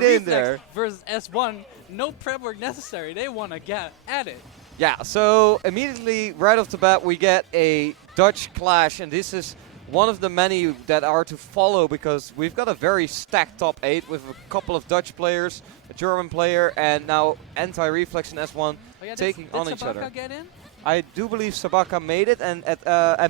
in there. Reflex versus S1, no prep work necessary. They want to get at it. Yeah, so immediately right off the bat we get a Dutch clash, and this is one of the many that are to follow because we've got a very stacked top 8 with a couple of Dutch players, a German player, and now Antireflex and S1 taking on each other. Get in? I do believe Sabaka made it, and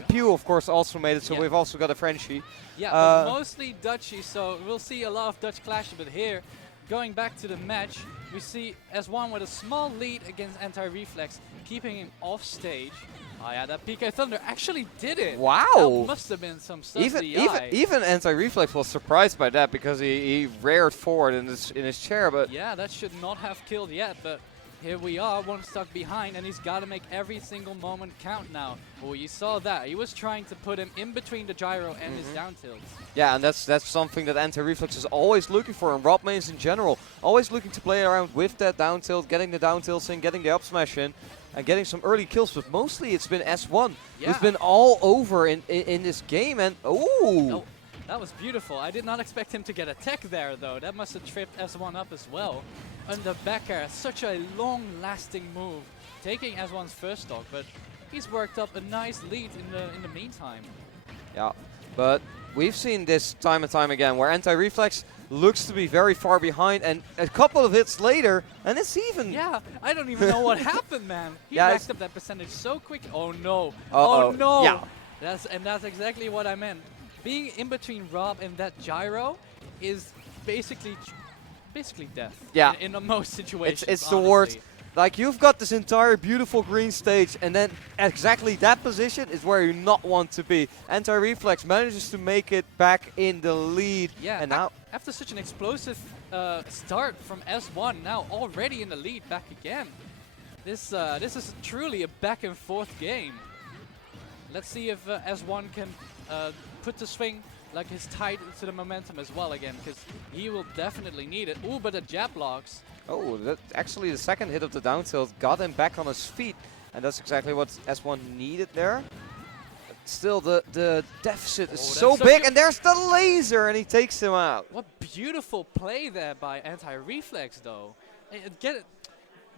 Pew of course also made it, so we've also got a Frenchie. Yeah, but mostly Dutchy, so we'll see a lot of Dutch clashes, but here, going back to the match, we see S1 with a small lead against Antireflex, keeping him off stage. Oh yeah, that PK Thunder actually did it. Wow. That must have been some stuff. Even Antireflex was surprised by that because he reared forward in his chair, but yeah, that should not have killed yet, but here we are, one stuck behind, and he's got to make every single moment count now. Oh, you saw that. He was trying to put him in between the gyro and his down tilts. Yeah, and that's something that Antireflex is always looking for, and R.O.B mains in general. Always looking to play around with that down tilt, getting the down tilts in, getting the up smash in, and getting some early kills, but mostly it's been S1 who's been all over in this game, and oh, that was beautiful. I did not expect him to get a tech there, though. That must have tripped S1 up as well. And the back air, such a long-lasting move, taking S1's first stock, but he's worked up a nice lead in the meantime. Yeah, but we've seen this time and time again, where Antireflex looks to be very far behind, and a couple of hits later, and it's even. Yeah, I don't even know what happened, man. He racked up that percentage so quick. Oh no! Uh-oh. Oh no! Yeah. That's exactly what I meant. Being in between R.O.B and that gyro is basically death. Yeah. In most situations. It's the worst. Like, you've got this entire beautiful green stage, and then exactly that position is where you not want to be. Antireflex manages to make it back in the lead. Yeah, and now after such an explosive start from S1, now already in the lead back again. This is truly a back and forth game. Let's see if S1 can put the swing like his tide to the momentum as well again, because he will definitely need it. Ooh, but the jab blocks. Oh, that actually the second hit of the down tilt got him back on his feet, and that's exactly what S1 needed there. But still, the deficit is so big, and there's the laser, and he takes him out. What beautiful play there by Antireflex, though.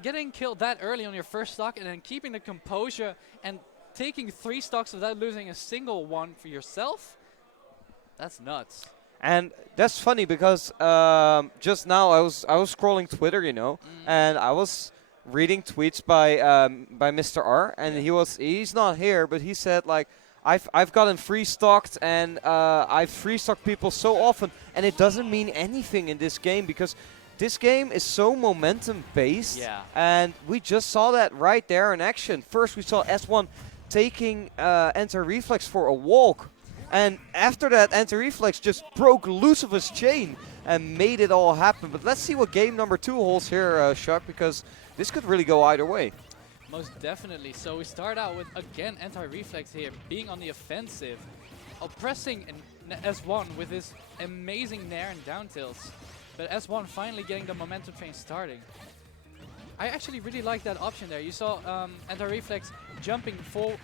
Getting killed that early on your first stock, and then keeping the composure and taking 3 stocks without losing a single one for yourself. That's nuts. And that's funny because just now I was scrolling Twitter, you know, and I was reading tweets by Mr. R, and he's not here, but he said like I've gotten free stocked, and I've free stocked people so often, and it doesn't mean anything in this game because this game is so momentum based, and we just saw that right there in action. First we saw S1 taking Antireflex for a walk. And after that, Antireflex just broke loose of his chain and made it all happen. But let's see what game number 2 holds here, Chuck, because this could really go either way. Most definitely. So we start out with, again, Antireflex here, being on the offensive, oppressing S1 with his amazing nair and down tilts. But S1 finally getting the momentum train starting. I actually really like that option there. You saw Antireflex jumping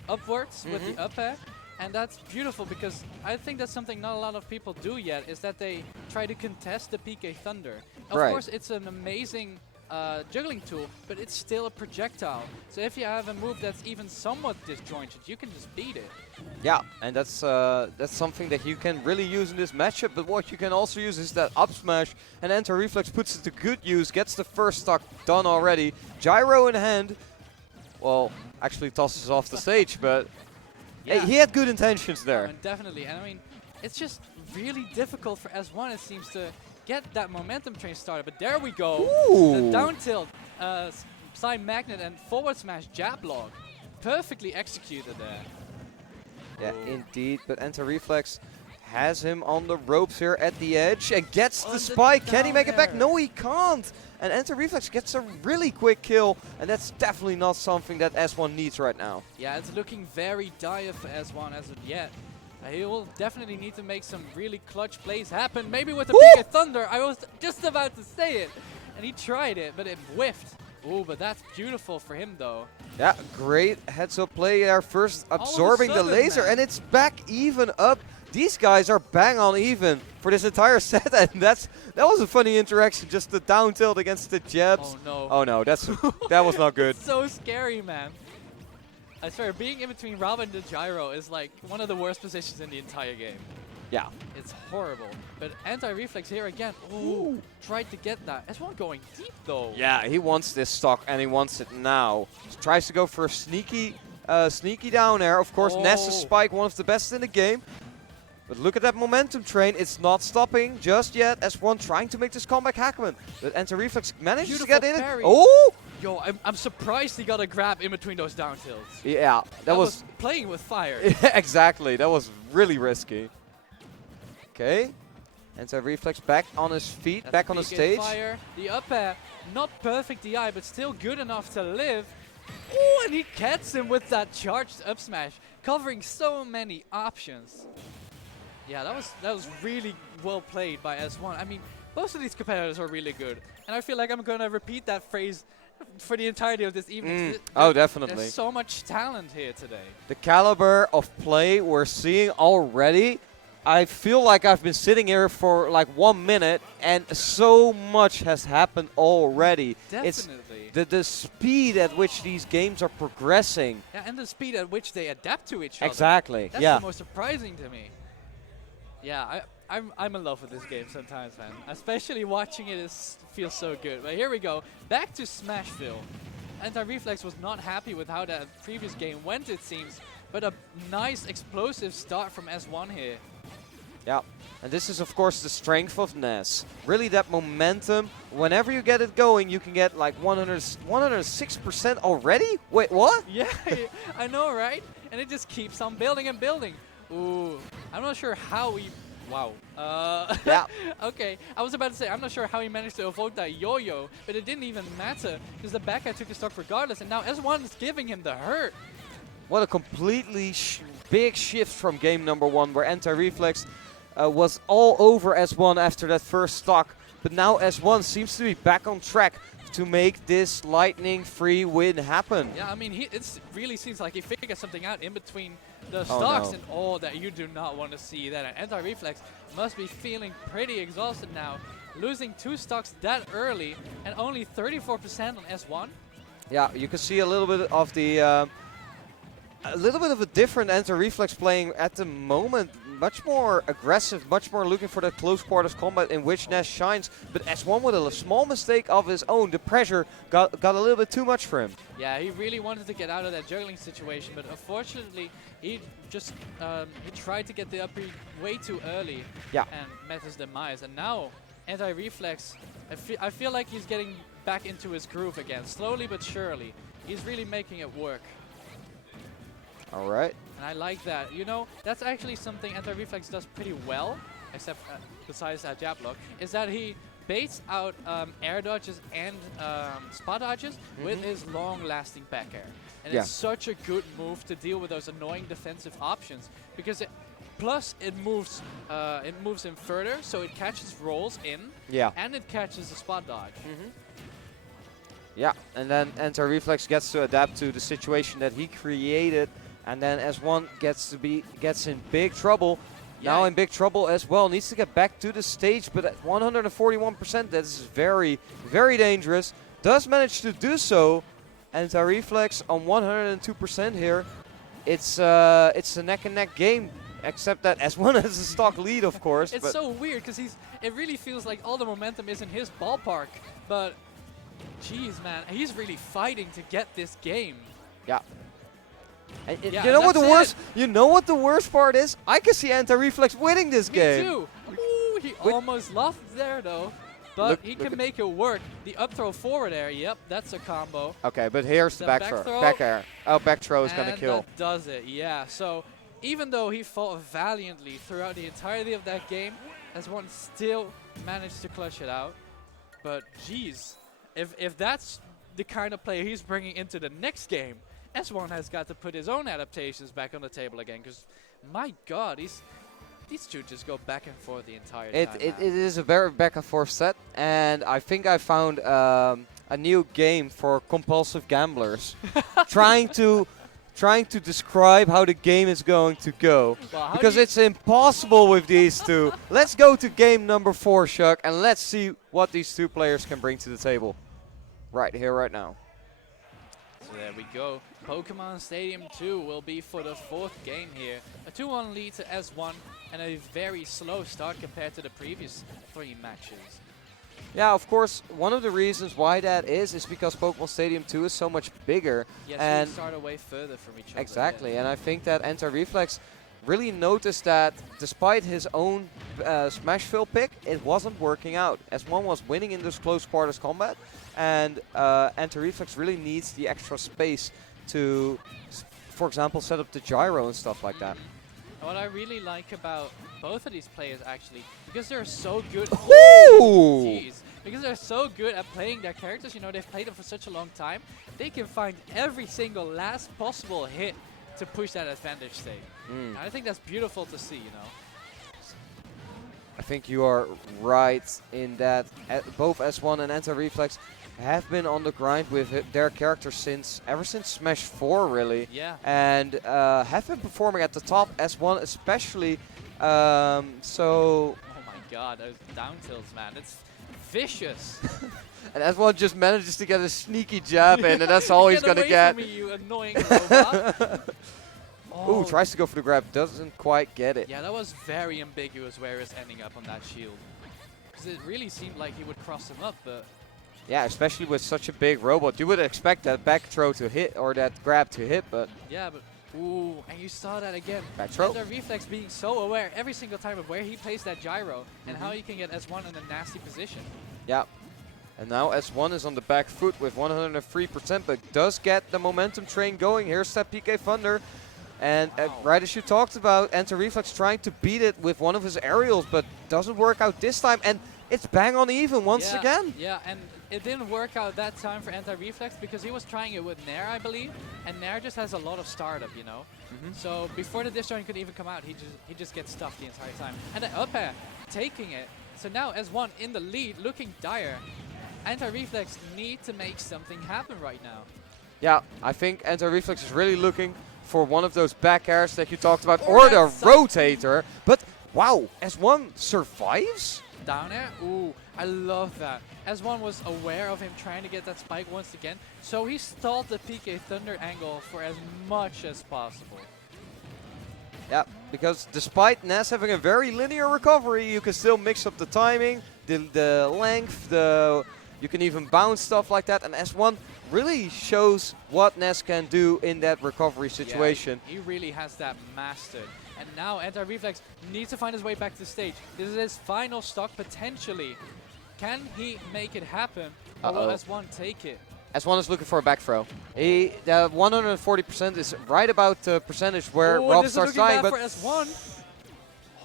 upwards with the up air. And that's beautiful because I think that's something not a lot of people do yet, is that they try to contest the PK Thunder. Of course, it's an amazing juggling tool, but it's still a projectile. So if you have a move that's even somewhat disjointed, you can just beat it. Yeah, and that's something that you can really use in this matchup, but what you can also use is that up smash, and Antireflex puts it to good use, gets the first stock done already. Gyro in hand, well, actually tosses off the stage, but hey, he had good intentions there. Definitely, and I mean, it's just really difficult for S1, it seems, to get that momentum train started. But there we go. Ooh. The down tilt, side magnet, and forward smash jab block. Perfectly executed there. Yeah, indeed. But Antireflex has him on the ropes here at the edge and gets the spike. Can he make it back? No, he can't. And Antireflex gets a really quick kill, and that's definitely not something that S1 needs right now. Yeah, it's looking very dire for S1 as of yet. He will definitely need to make some really clutch plays happen. Maybe with the PK Thunder. I was just about to say it. And he tried it, but it whiffed. Ooh, but that's beautiful for him, though. Yeah, great heads-up play there. First absorbing the laser, and it's back even up these guys are bang on even for this entire set, and that was a funny interaction. Just the down tilt against the jabs. Oh no. Oh no, that was not good. It's so scary, man. I swear, being in between Rob and the gyro is like one of the worst positions in the entire game. Yeah. It's horrible. But anti-reflex here again. Ooh, tried to get that. S1 going deep though. Yeah, he wants this stock and he wants it now. Tries to go for a sneaky down air. Of course, Ness's spike, one of the best in the game. But look at that momentum train. It's not stopping just yet. S1 trying to make this comeback happen. But Antireflex manages to get in it. Oh! Yo, I'm surprised he got a grab in between those down tilts. Yeah, that was playing with fire. exactly. That was really risky. Okay. Antireflex back on his feet, That's back on the stage. Fire. The up air, not perfect DI, but still good enough to live. Oh, and he gets him with that charged up smash, covering so many options. Yeah, that was really well played by S1. I mean, most of these competitors are really good, and I feel like I'm gonna repeat that phrase for the entirety of this evening. Oh, definitely. There's so much talent here today. The caliber of play we're seeing already. I feel like I've been sitting here for like 1 minute, and so much has happened already. Definitely. It's the speed at which these games are progressing. Yeah, and the speed at which they adapt to each other. Exactly. That's the most surprising to me. Yeah, I'm in love with this game sometimes, man. Especially watching it feels so good. But here we go. Back to Smashville. Antireflex was not happy with how that previous game went, it seems. But a nice explosive start from S1 here. Yeah, and this is of course the strength of Ness. Really that momentum, whenever you get it going, you can get like 106% already? Wait, what? Yeah, I know, right? And it just keeps on building and building. Ooh, I'm not sure how he... Wow. Yeah. Okay, I was about to say, I'm not sure how he managed to avoid that yo-yo, but it didn't even matter, because the back air took the stock regardless, and now S1 is giving him the hurt. What a completely big shift from game number 1, where Antireflex was all over S1 after that first stock. But now S1 seems to be back on track to make this lightning-free win happen. Yeah, I mean, it really seems like he figured something out in between the stocks, and all that you do not want to see that. And Antireflex must be feeling pretty exhausted now, losing 2 stocks that early and only 34% on S1. Yeah, you can see a little bit of the a different Antireflex playing at the moment. Much more aggressive, much more looking for that close quarters combat in which Ness shines. But S1 with a small mistake of his own, the pressure got a little bit too much for him. Yeah, he really wanted to get out of that juggling situation, but unfortunately he just he tried to get the up B way too early, and met his demise. And now Antireflex, I feel like he's getting back into his groove again, slowly but surely. He's really making it work. All right. And I like that. You know, that's actually something Antireflex does pretty well, except besides that jab block, is that he baits out air dodges and spot dodges with his long-lasting back air. And it's such a good move to deal with those annoying defensive options, because it moves him further, so it catches rolls in, and it catches the spot dodge. Yeah, and then Antireflex gets to adapt to the situation that he created. And then S1 gets in big trouble. Yeah. Now in big trouble as well. Needs to get back to the stage, but at 141%, that is very, very dangerous. Does manage to do so. Antireflex on 102% here. It's a neck and neck game, except that S1 has a stock lead, of course. It's so weird because it really feels like all the momentum is in his ballpark. But, geez, man, he's really fighting to get this game. Yeah. And you know what the worst part is? I can see Antireflex winning this game. Me too. Ooh, he almost lost there though, but he can make it work. The up throw forward air, yep, that's a combo. Okay, but here's the back throw. Back air. Oh, back throw is gonna kill. That does it, yeah. So even though he fought valiantly throughout the entirety of that game, S1 still managed to clutch it out. But geez, if that's the kind of player he's bringing into the next game, S1 has got to put his own adaptations back on the table again, because my God, these two just go back and forth the entire time. It is a very back and forth set, and I think I found a new game for compulsive gamblers, trying to trying to describe how the game is going to go. Well, Because it's impossible with these two. Let's go to game number 4, Shuck, and let's see what these two players can bring to the table. Right here, right now. So there we go. Pokemon Stadium 2 will be for the 4th game here. A 2-1 lead to S1 and a very slow start compared to the previous 3 matches. Yeah, of course, one of the reasons why that is because Pokemon Stadium 2 is so much bigger. Yes, and we start away further from each other. exactly, yeah. and I think that Antireflex really noticed that despite his own Smash Fill pick, it wasn't working out. S1 was winning in this close quarters combat, and Antireflex really needs the extra space to, for example, set up the gyro and stuff like that. What I really like about both of these players, actually, because they're so good. Ooh! Jeez. Because they're so good at playing their characters, you know, they've played them for such a long time, they can find every single last possible hit to push that advantage state. And I think that's beautiful to see, you know. I think you are right in that both S1 and Antireflex have been on the grind with their characters ever since Smash 4, really. Yeah. And have been performing at the top, S1 especially. So Oh my god, those down tilts, man. It's vicious. and S1 just manages to get a sneaky jab in, and that's all he's going to away get. from me, you annoying robot. Ooh, tries to go for the grab, doesn't quite get it. Yeah, that was very ambiguous where it's ending up on that shield. Because it really seemed like he would cross him up, but... Yeah, especially with such a big robot. You would expect that back throw to hit, or that grab to hit, but... Yeah, but... Ooh, and you saw that again. Back throw. Reflex being so aware every single time of where he plays that gyro and how he can get S1 in a nasty position. Yeah. And now S1 is on the back foot with 103%, but does get the momentum train going. Here's that PK Thunder. And right as you talked about, Antireflex trying to beat it with one of his aerials, but doesn't work out this time. And it's bang on even once again. Yeah, and it didn't work out that time for Antireflex because he was trying it with Nair, I believe. And Nair just has a lot of startup, you know. So before the discharge could even come out, he just gets stuck the entire time. And then up air, taking it. So now S1 in the lead, looking dire. Antireflex need to make something happen right now. Yeah, I think Antireflex is really looking for one of those back airs that you talked about, or the rotator. But wow, S1 survives? Down air? Ooh, I love that. S1 was aware of him trying to get that spike once again, so he stalled the PK Thunder angle for as much as possible. Yeah, because despite Ness having a very linear recovery, you can still mix up the timing, the length, you can even bounce stuff like that, and S1 really shows what Ness can do in that recovery situation. Yeah, he really has that mastered. And now Antireflex needs to find his way back to the stage. This is his final stock potentially. Can he make it happen? Or will S1 take it? S1 is looking for a back throw. The 140% is right about the percentage where Ooh, R.O.B this starts is looking dying. bad But for S1.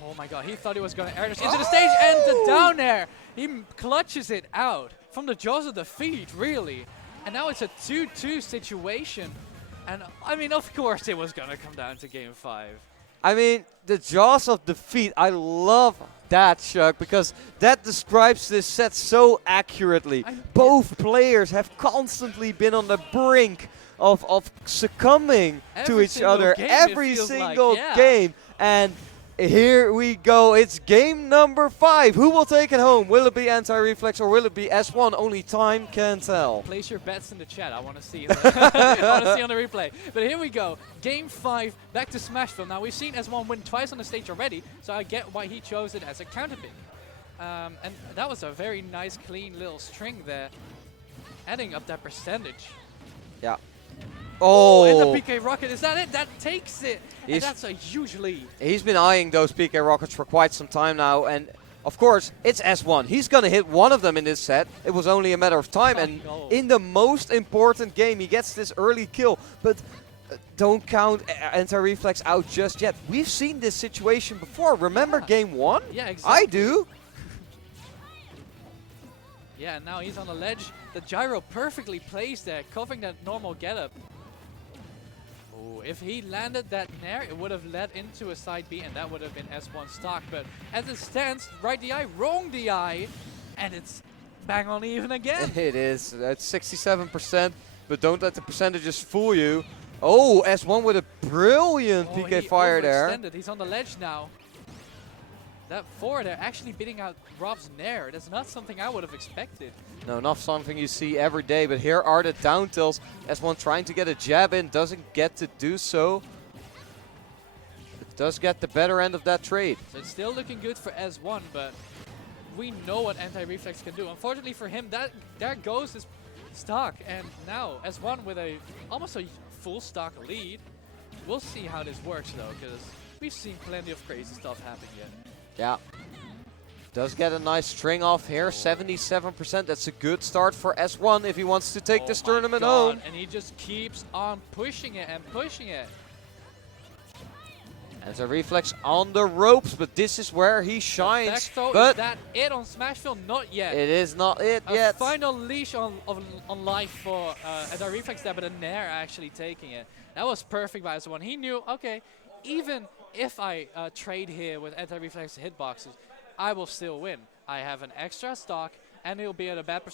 Oh my god, he thought he was going to air dash into the stage and the down air. He clutches it out from the jaws of defeat, really. And now it's a 2-2 situation. And I mean, of course it was going to come down to game 5. I mean, the jaws of defeat, I love that, Chuck, because that describes this set so accurately. Both players have constantly been on the brink of succumbing to each other every single game. And here we go. It's game number 5. Who will take it home? Will it be Antireflex or will it be S1? Only time can tell. Place your bets in the chat. I want to see. I want to see on the replay. But here we go. Game 5. Back to Smashville. Now we've seen S1 win twice on the stage already, so I get why he chose it as a counter pick. And that was a very nice, clean little string there, adding up that percentage. Yeah. Oh, and the PK Rocket, is that it? That takes it. And that's a huge lead. He's been eyeing those PK Rockets for quite some time now. And of course, it's S1. He's going to hit one of them in this set. It was only a matter of time. And in the most important game, he gets this early kill. But don't count Antireflex out just yet. We've seen this situation before. Remember game 1? Yeah, exactly. I do. Yeah, and now he's on the ledge. The gyro perfectly placed there, covering that normal getup. If he landed that Nair, it would have led into a side B, and that would have been S1 stock. But as it stands, right DI, wrong DI, and it's bang on even again. It is. That's 67%, but don't let the percentages fool you. Oh, S1 with a brilliant Oh, PK he fire there. overextended. He's on the ledge now. That forward there actually beating out R.O.B's Nair. That's not something I would have expected. No, not something you see every day, but here are the down tilts. S1 trying to get a jab in, doesn't get to do so. It does get the better end of that trade. So it's still looking good for S1, but we know what Anti-Reflex can do. Unfortunately for him, there goes his stock. And now S1 with almost a full stock lead. We'll see how this works though, because we've seen plenty of crazy stuff happen yet. Yeah. Does get a nice string off here, 77%. That's a good start for S1 if he wants to take this tournament home. And he just keeps on pushing it and pushing it. As a reflex on the ropes, but this is where he shines. But is that it on Smashville? Not yet. It is not it a yet. Final leash on life for Anti-Reflex there, but a Nair actually taking it. That was perfect by S1. He knew, okay, even if I trade here with Anti-Reflex hitboxes, I will still win. I have an extra stock, and he'll be at a bad